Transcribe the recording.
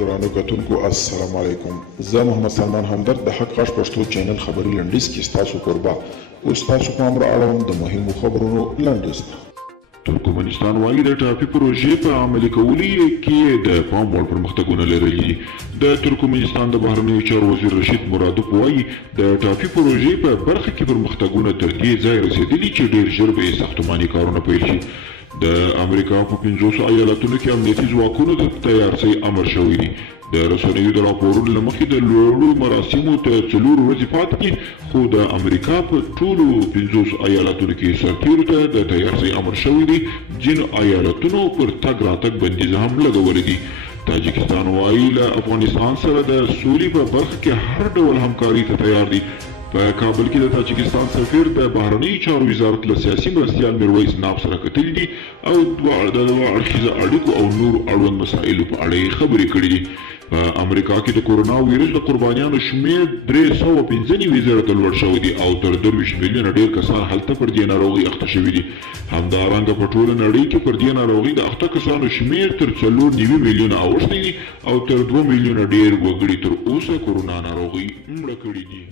ګرانو کتونکو السلام علیکم. زه محمد سلمان همدرد د حق غږ پښتو چینل خبري لنډیز کې ستاسو کوربه اوس تاسو پام را اړوم د مهمو خبرونو لنډیز ته. ترکمنستان وايي د ټاپي پروژې په عملي کولو کې د پام وړ پرمختګونه لرلي دي. د ترکمنستان د بهرنیو چارو وزیر رشید مرادوف وايي د ټاپي پروژې په برخه کې پرمختګونه تر دې ځای رسېدلي چې ډېر ژر به ساختماني کارونه پیل شي. د امریکا په 50 ایالتونو کې امنیتي ځواکونو د تیارسۍ امر شوی دی. د رسنیو د راپورونو له مخې د لوړو مراسمو ته 4 ورځې پاتې دي، خو د امریکا په ټولو 50 ایالتونو کې سرتیرو ته د تیارسۍ امر شوی دی. ځینو ایالتونو پر تګ راتګ بندیز هم لګولې دي. تاجکستان وایي له افغانستان سره د سولې په برخه کې هر ډول همکاري ته تیار دي. په کابل کې د تاجکستان سفیر د بهرنیو چارو وزارت له سیاسي مرستیال میرویس ناب سره کتلي دي او د دوه اړخیزه اړیکو او نورو اړوند مسایلو په اړه یې خبرې کړې دي. په امریکا کې د کورونا ویروس د قربانیانو شمېر 395 زره ته لوړ شوی دی او تر 23 میلیونه ډېر کسان هلته پر دې ناروغۍ اخته شوي دي. همدارنګه په ټوله نړۍ کې پر دې ناروغۍ د اخته کسانو شمېر تر 4.9 میلیونه اوښتی دي او تر 2 میلیونه ډېر وګړي تر اوسه کورونا ناروغۍ مړه کړي دي.